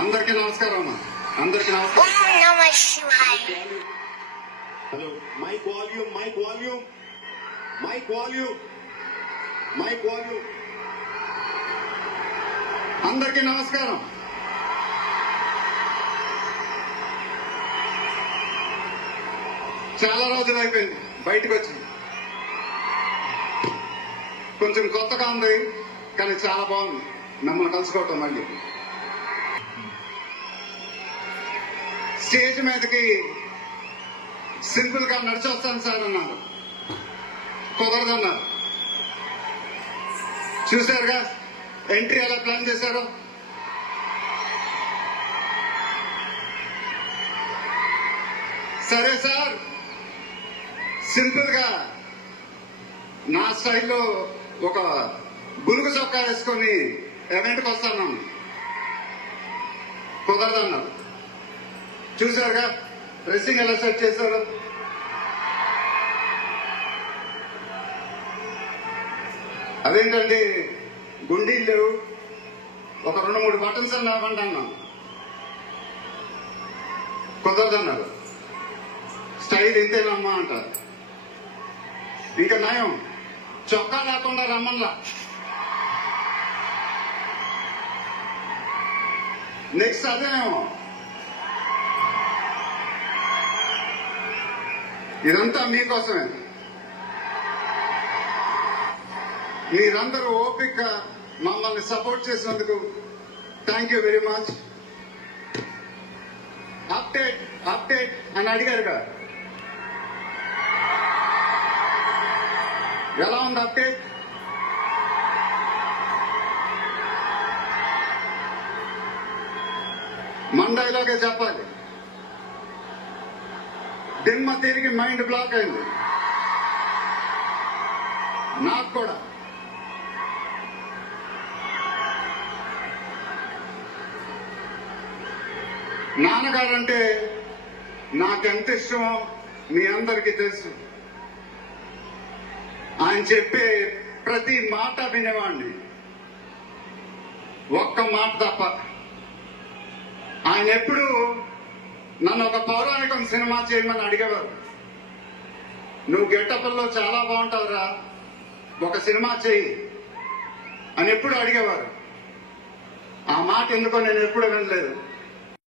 అందరికీ నమస్కారం అమ్మా. అందరికీ నమస్కారం. Hello, mic volume, mic volume, mic volume, mic volume. అందరికీ నమస్కారం. చాలా రోజులు అయిపోయింది బయటకు వచ్చి. కొంచెం కొత్తగా ఉంది కానీ చాలా బాగుంది మిమ్మల్ని కలుసుకోవటం. మళ్ళీ స్టేజ్ మీదకి సింపుల్ గా నడిచొస్తాను సార్ అన్నారు. కుదరదన్నారు. చూశారుగా ఎంట్రీ ఎలా ప్లాన్ చేశారు. సరే సార్, సింపుల్ గా నా స్టైల్లో ఒక బులుగు చొక్కా వేసుకొని ఈవెంట్కి వస్తాను. కుదరదన్నారు. చూశారుగా డ్రెస్సింగ్ ఎలా సెట్ చేశారు. అదేంటండి గుండీలు ఒక 2-3 బటన్స్ అని ఇవ్వండి అన్నాం. కుదరదన్నారు. స్టైల్ ఇంతేనమ్మా అంటారు. ఇంకా నయం చొక్కా లేకుండా రమ్మన్లా. నెక్స్ట్ అదేనేమో. ఇదంతా మీకోసమే. మీరందరూ ఓపిక మమ్మల్ని సపోర్ట్ చేసినందుకు thank you very much. Update update అని అడిగారు కదా, ఎలా ఉంది అప్డేట్? మండైలోకే చెప్పాలి. దిమ్మ తిరిగి మైండ్ బ్లాక్ అయింది నాకు కూడా. నాన్నగారంటే నాకెంత ఇష్టమో మీ అందరికీ తెలుసు. ఆయన చెప్పే ప్రతి మాట వినేవాడిని, ఒక్క మాట తప్ప. ఆయన ఎప్పుడు నన్ను ఒక పౌరాణికం సినిమా చేయమని అడిగేవారు. నువ్వు గెటప్లో చాలా బాగుంటావురా, ఒక సినిమా చెయ్యి అని ఎప్పుడు అడిగేవారు. ఆ మాట ఎందుకో నేను ఎప్పుడు వినలేదు.